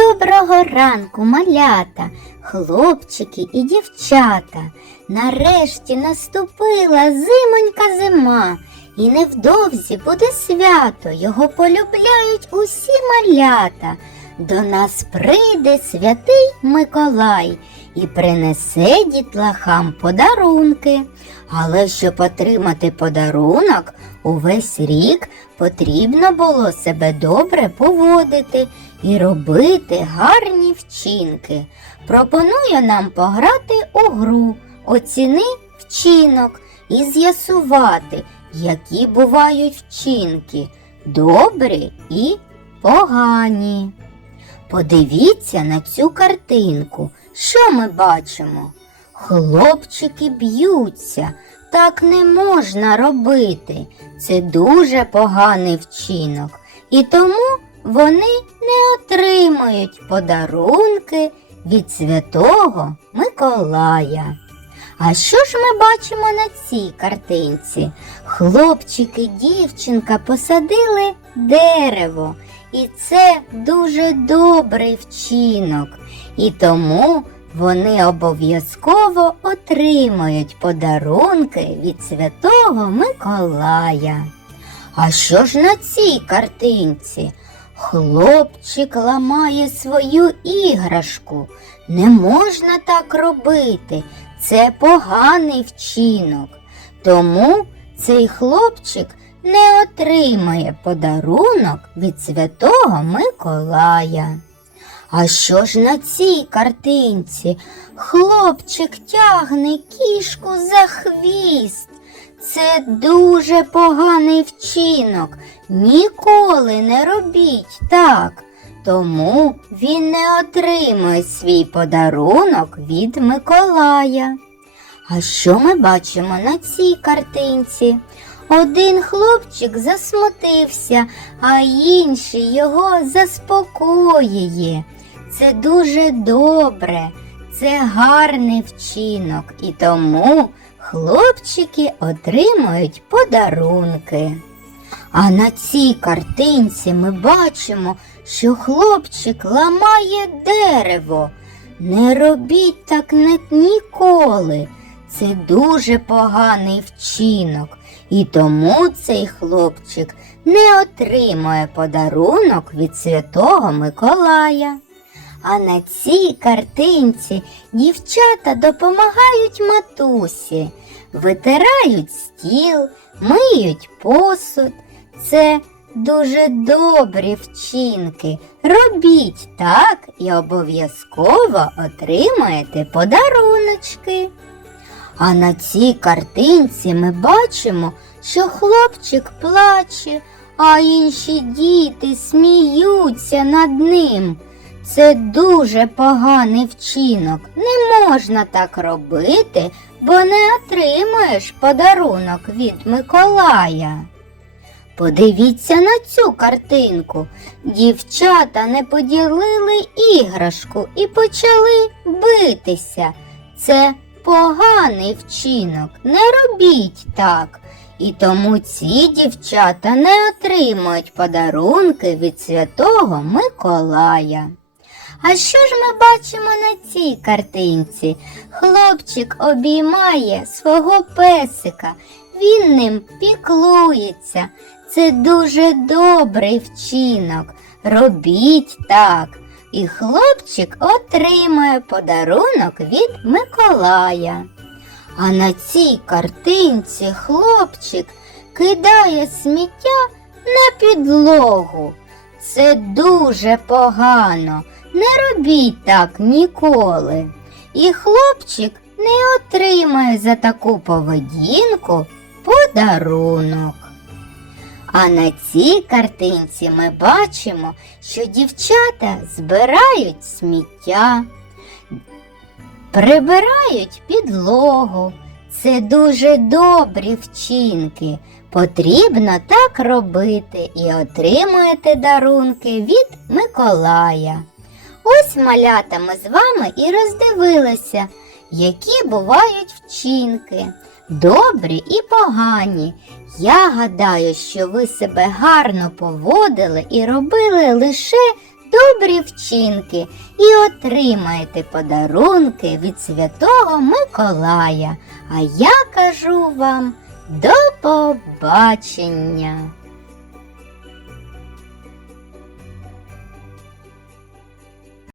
Доброго ранку, малята, хлопчики і дівчата. Нарешті наступила зимонька зима, і невдовзі буде свято, його полюбляють усі малята. До нас прийде святий Миколай і принесе дітлахам подарунки. Але щоб отримати подарунок, увесь рік потрібно було себе добре поводити і робити гарні вчинки. Пропоную нам пограти у гру Оціни вчинок і з'ясувати, які бувають вчинки добрі і погані. Подивіться на цю картинку. Що ми бачимо? Хлопчики б'ються. Так не можна робити. Це дуже поганий вчинок. І тому вони не отримують подарунки від Святого Миколая. А що ж ми бачимо на цій картинці? Хлопчик і дівчинка посадили дерево, і це дуже добрий вчинок. І тому вони обов'язково отримають подарунки від Святого Миколая. А що ж на цій картинці? Хлопчик ламає свою іграшку. Не можна так робити. Це поганий вчинок. Тому цей хлопчик не отримає подарунок від Святого Миколая. А що ж на цій картинці? Хлопчик тягне кішку за хвіст. Це дуже поганий вчинок. Ніколи не робіть так. Тому він не отримує свій подарунок від Миколая. А що ми бачимо на цій картинці? Один хлопчик засмутився, а інший його заспокоює. Це дуже добре, це гарний вчинок, і тому хлопчики отримують подарунки. А на цій картинці ми бачимо, що хлопчик ламає дерево. Не робіть так ніколи. Це дуже поганий вчинок, і тому цей хлопчик не отримує подарунок від Святого Миколая. А на цій картинці дівчата допомагають матусі, витирають стіл, миють посуд. Це дуже добрі вчинки. Робіть так і обов'язково отримаєте подаруночки. А на цій картинці ми бачимо, що хлопчик плаче, а інші діти сміються над ним. Це дуже поганий вчинок. Не можна так робити, бо не отримаєш подарунок від Миколая. Подивіться на цю картинку. Дівчата не поділили іграшку і почали битися. Це поганий вчинок. Не робіть так. І тому ці дівчата не отримують подарунки від Святого Миколая. А що ж ми бачимо на цій картинці? Хлопчик обіймає свого песика, він ним піклується. Це дуже добрий вчинок. Робіть так. І хлопчик отримає подарунок від Миколая. А на цій картинці хлопчик кидає сміття на підлогу. Це дуже погано. Не робіть так ніколи. І хлопчик не отримає за таку поведінку подарунок. А на цій картинці ми бачимо, що дівчата збирають сміття, прибирають підлогу. Це дуже добрі вчинки. Потрібно так робити і отримуєте дарунки від Миколая. Ось малята ми з вами і роздивилися, які бувають вчинки, добрі і погані. Я гадаю, що ви себе гарно поводили і робили лише добрі вчинки і отримаєте подарунки від Святого Миколая. А я кажу вам до побачення!